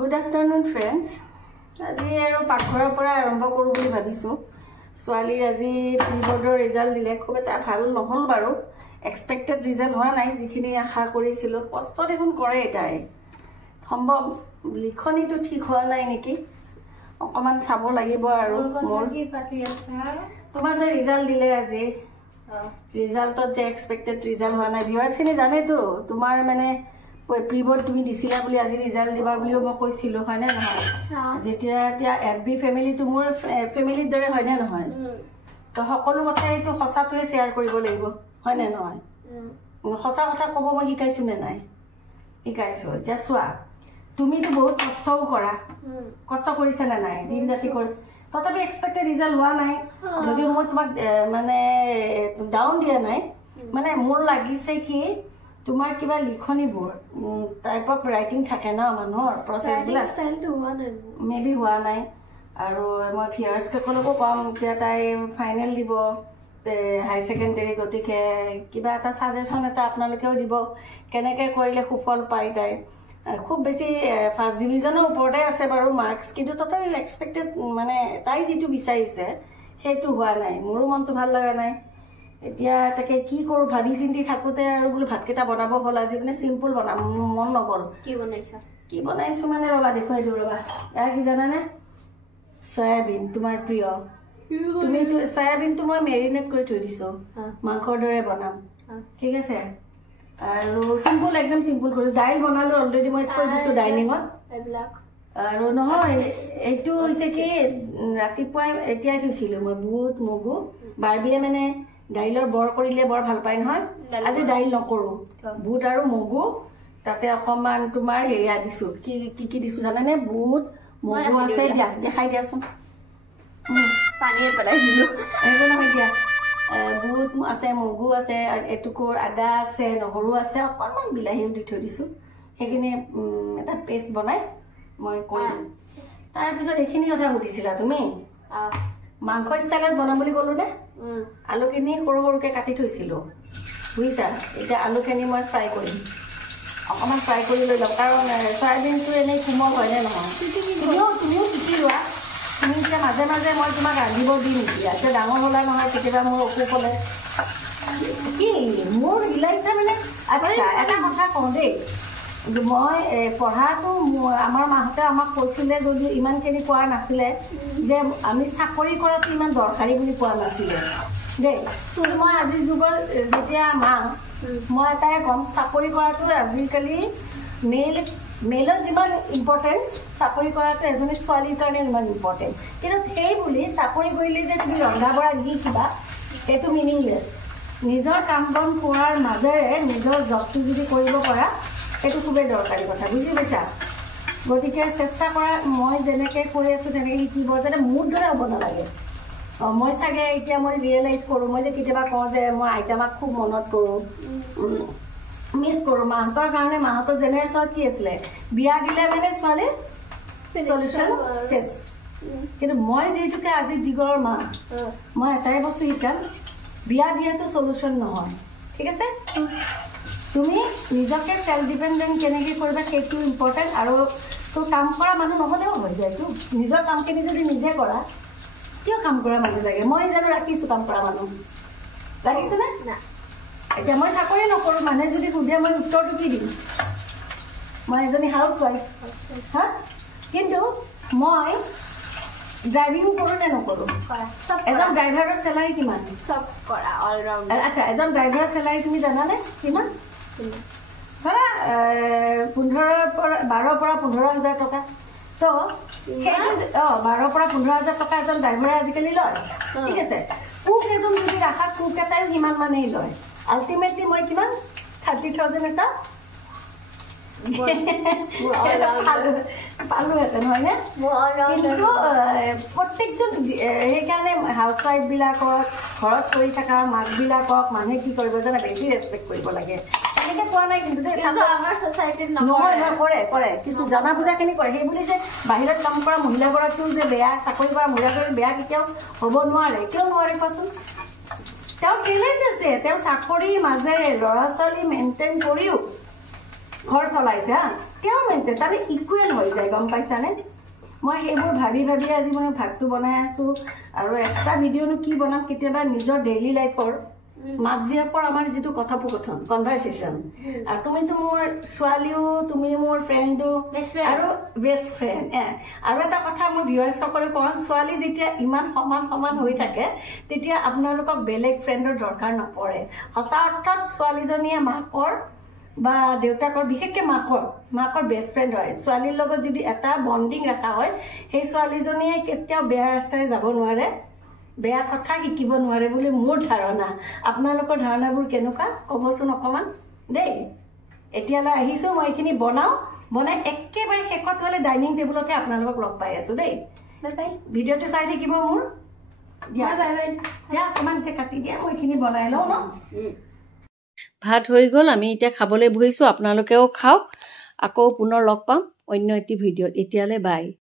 Good afternoon, friends. আজি আৰু পাকঘৰৰ পৰা আৰম্ভ কৰো বুলি ভাবিছো সোৱালি আজি প্ৰি-বৰ্ডৰ ৰিজাল্ট দিলে খুব এটা ভাল নহল বাৰু এক্সপেক্টেড ৰিজাল্ট হোৱা নাই যিখিনি আশা কৰিছিল কষ্ট দেখোন কৰে এটাই সম্ভৱ লিখনিটো ঠিক হোৱা নাই নেকি অকমান চাব লাগিব আৰু মোৰ কি পাতি আছে তোমাৰ যে ৰিজাল্ট দিলে আজি ৰিজাল্টত যে এক্সপেক্টেড ৰিজাল্ট হোৱা নাই ভিউয়াৰ্স খিনি জানে তো তোমাৰ মানে প্ৰি-বৰ্ড তুমি দিছিলা বুলি আজি ৰিজাল্ট দিবা বুলিও মই কৈছিলো হয় না নহয় যেতিয়া এতিয়া এফবি ফ্যামিলি তো মোৰ ফ্যামিলিৰ দৰে হয় না নহয় তো সকলো কথা এইটো সঁচাটোৱে শেয়াৰ কৰিব লাগিব হয় না নহয় সঁচা কথা ক'ব মই শিকাইছো নে নাই শিকাইছো এতিয়া চোৱা তুমি তো বহুত কষ্টও কৰা কষ্ট কৰিছা না নাই দিন ৰাতি কৰি তথাপি এক্সপেক্টেড ৰিজাল্ট হোৱা নাই যদি মই তোমাক মানে ডাউন দিয়া নাই মানে মোৰ লাগিছে কি তোমাৰ কিবা লিখনিবোৰ টাইপ অফ ৰাইটিং থাকে না মানুহৰ প্ৰসেস বিলাক স্টাইলটো হোৱা নাই মেবি হোৱা নাই আৰু মই ভিউয়াৰ্স সকলকো কম যে তাই ফাইনেল দিব হাই সেকেন্ডাৰী গতিকে কিবা এটা সাজেশন এটা আপোনালোকেও দিব কেনেকৈ কৰিলে সুফল পাই তাই খুব বেছি ফাৰ্স্ট ডিভিজনৰ ওপৰতে আছে বাৰু মাৰ্কস কিন্তু তথাপি এক্সপেক্টেড মানে তাই যেটো বিচাৰিছে সেইটো হোৱা নাই মোৰো মনটো ভাল লগা নাই এতিয়া তাকে কি কৰো ভাবি চিন্তি থাকোতে আৰু বুল ভাতকেটা বনাব হল আজি মানে সিম্পল বনাম মন নগল কি বনাইছো মানে ৰবা দেখুৱাই দিও ৰবা কি জানানে সয়াবিন তোমাৰ প্ৰিয় তুমি তো সয়াবিন তো মই মেৰিনেট কৰি থৈ দিছো মাংসৰ দৰে বনাম ঠিক আছে আৰু সিম্পল একদম সিম্পল কৰি দাইল বনালো অলৰেডি মই থৈ দিছো ডাইনিঙত এইবিলাক আৰু নহয় এইটো হৈছে কি ৰাতিপুৱা এতিয়াই থৈছিলো মই বুট মগু বাৰবিয়ে মানে দাইলৰ বৰ কৰিলে বৰ ভাল পাই নহয় আজি দাইল নকৰো বুট আৰু মগু তাতে অকমান তোমাৰ হেয়া দিছো কি দিছো জানানে বুট মগু আছে দিয়া দেখাই দিয়াচোন পানীয়ে পেলাই দিলো এইটো নহয় দিয়া বুট আছে মগু আছে এটুকুৰ আদা আছে নহৰু আছে অকমান বিলাহীও দি থৈ দিছো সেইখিনি এটা পেষ্ট বনাই মই কৰিম তাৰ পিছত এইখিনি কথা সুধিছিলা তুমি মাংস ষ্টাইলত বনাম বুলি ক'লো নে আলুখিনি সৰু সৰুকে কাটি থৈছিলো বুজিছা এতিয়া আলুখিনি মই ফ্ৰাই কৰিম অকমান ফ্ৰাই কৰি লৈ লম কাৰণ সয়াবিনটো এনেই কোমল হয় নে নহয় তুমিও শিকি লোৱা তুমি এতিয়া মাজে মাজে মই তোমাক ৰান্ধিব দিম এতিয়া এতিয়া ডাঙৰ হলা নহয় কেতিয়াবা মোৰ অসুখ হলে কি মোৰ হিলাইছে মানে এটা কথা কওঁ দেই মই পঢ়াটো আমাৰ মাহঁতে আমাক কৈছিলে যদি ইমানখিনি কোৱা নাছিলে যে আমি চাকৰি কৰাটো ইমান দৰকাৰী বুলি কোৱা নাছিলে দেই মই আজি যুগৰ যেতিয়া মা মই এটাই কম চাকৰি কৰাটো আজিকালি মেলৰ যিমান ইম্পৰ্টেঞ্চ চাকৰি কৰাটো এজনী ছোৱালীৰ কাৰণে ইমান ইম্পৰ্টেণ্ট কিন্তু সেই বুলি চাকৰি কৰিলে যে তুমি ৰন্ধা বঢ়া শিকিবা সেইটো মিনিংলেছ নিজৰ কাম বন কৰাৰ মাজেৰে নিজৰ জবটো যদি কৰিব পৰা এইটো খুবেই দৰকাৰী কথা বুজি পাইছা গতিকে চেষ্টা কৰা মই যেনেকৈ কৈ আছো তেনেকৈ শিকিব যাতে মোৰ দৰে হ'ব নালাগে মই চাগে এতিয়া মই ৰিয়েলাইজ কৰোঁ মই যে কেতিয়াবা কওঁ যে মই আইতামাক খুব মনত কৰোঁ মিছ কৰোঁ মাহঁতৰ কাৰণে মাহঁতৰ জেনেৰেশ্যনত কি আছিলে বিয়া দিলে মানে ছোৱালী চলিউশ্যন চেছ কিন্তু মই যিহেতুকে আজি দিগৰৰ মা মই এটাই বস্তু শিকাম বিয়া দিয়াটো চলিউশ্যন নহয় ঠিক আছে তুমি নিজকে সেলফ ডিপেন্ডেন্ট কেনেকৈ কৰিবা সেইটো ইম্পৰ্টেণ্ট আৰু তো কাম কৰা মানুহ নহ'লেও হৈ যায় তো নিজৰ কামখিনি যদি নিজে কৰা কিয় কাম কৰা মানুহ লাগে মই জানো ৰাখিছোঁ কাম কৰা মানুহ ৰাখিছোঁ নে এতিয়া মই চাকৰি নকৰোঁ মানুহে যদি সোধে মই উত্তৰটো কি দিম মই এজনী হাউচ ৱাইফ হা কিন্তু মই ড্ৰাইভিং কৰোঁ নে নকৰোঁ এজন ড্ৰাইভাৰৰ চেলাৰী কিমান সব কৰা অলৰাউণ্ড আচ্ছা এজন ড্ৰাইভাৰৰ চেলাৰী তুমি জানানে কিমান ধৰা 12 পৰা 15,000 টকা তো সেইটো 12 পৰা 15,000 টকা এজন ড্ৰাইভাৰে আজিকালি লয় ঠিক আছে কুক এজন যদি ৰাখা কুক এটাই সিমান মানেই লয় আল্টিমেটলি মই কিমান 30,000 এটা পালোহেঁতেন হয়নে কিন্তু প্ৰত্যেকজন সেইকাৰণে হাউচ ৱাইফ বিলাকক ঘৰত কৰি থকা মাকবিলাকক মানুহে কি কৰিব জানে বেছি ৰেচপেক্ট কৰিব লাগে এনেকৈ কোৱা নাই কিন্তু আমাৰ ছ'চাইটিত নহয় কৰে কিছু জনা বুজাখিনি কৰে সেই বুলি যে বাহিৰত কাম কৰা মহিলাগৰাকীও যে বেয়া চাকৰি কৰা মহিলাগৰাকী বেয়া কেতিয়াও হ'ব নোৱাৰে কিয় নোৱাৰে কোৱাচোন তেওঁ টেলেণ্ট আছে তেওঁ চাকৰিৰ মাজেৰে ল'ৰা ছোৱালী মেইনটেইন কৰিও ঘৰ চলাইছে হা তেওঁ মেইনটেইন তাৰে ইকুৱেল হৈ যায় গম পাইছানে মই সেইবোৰ ভাবি ভাবি আজি মই ভাতটো বনাই আছোঁ আৰু এক্সট্ৰা ভিডিঅ'নো কি বনাম কেতিয়াবা নিজৰ ডেইলি লাইফৰ মাক জীয়েকৰ আমাৰ যিটো কথোপকথন কনভাৰ্চেশ্যন আৰু তুমিতো মোৰ ছোৱালীও তুমি মোৰ ফ্ৰেণ্ডো আৰু বেষ্ট ফ্ৰেণ্ড আৰু এটা কথা মই ভিউৱাৰ্ছসকলে কওঁ ছোৱালী যেতিয়া ইমান সমান সমান হৈ থাকে তেতিয়া আপোনালোকক বেলেগ ফ্ৰেণ্ডৰ দৰকাৰ নপৰে সঁচা অৰ্থত ছোৱালীজনীয়ে মাকৰ বা দেউতাকৰ বিশেষকৈ মাকৰ বেষ্ট ফ্ৰেণ্ড হয় ছোৱালীৰ লগত যদি এটা বণ্ডিং ৰখা হয় সেই ছোৱালীজনীয়ে কেতিয়াও বেয়া ৰাস্তাৰে যাব নোৱাৰে বেয়া কথা শিকিব নোৱাৰে বুলি মোৰ ধাৰণা আপোনালোকৰ ধাৰণাবোৰ কেনেকুৱা ক'বচোন অকণমান দেই এতিয়ালৈ আহিছোঁ মই এইখিনি বনাই একেবাৰে শেষত হ'লে ডাইনিং টেবুলতহে আপোনালোকক লগ পাই আছোঁ দেই ভিডিঅ'টো চাই থাকিব মোৰ দিয়া অকণমান এতিয়া কাটি দিয়া মই এইখিনি বনাই লওঁ ন ভাত হৈ গ'ল আমি এতিয়া খাবলৈ বহিছোঁ আপোনালোকেও খাওক আকৌ পুনৰ লগ পাম অন্য এটি ভিডিঅ'ত এতিয়ালৈ বাই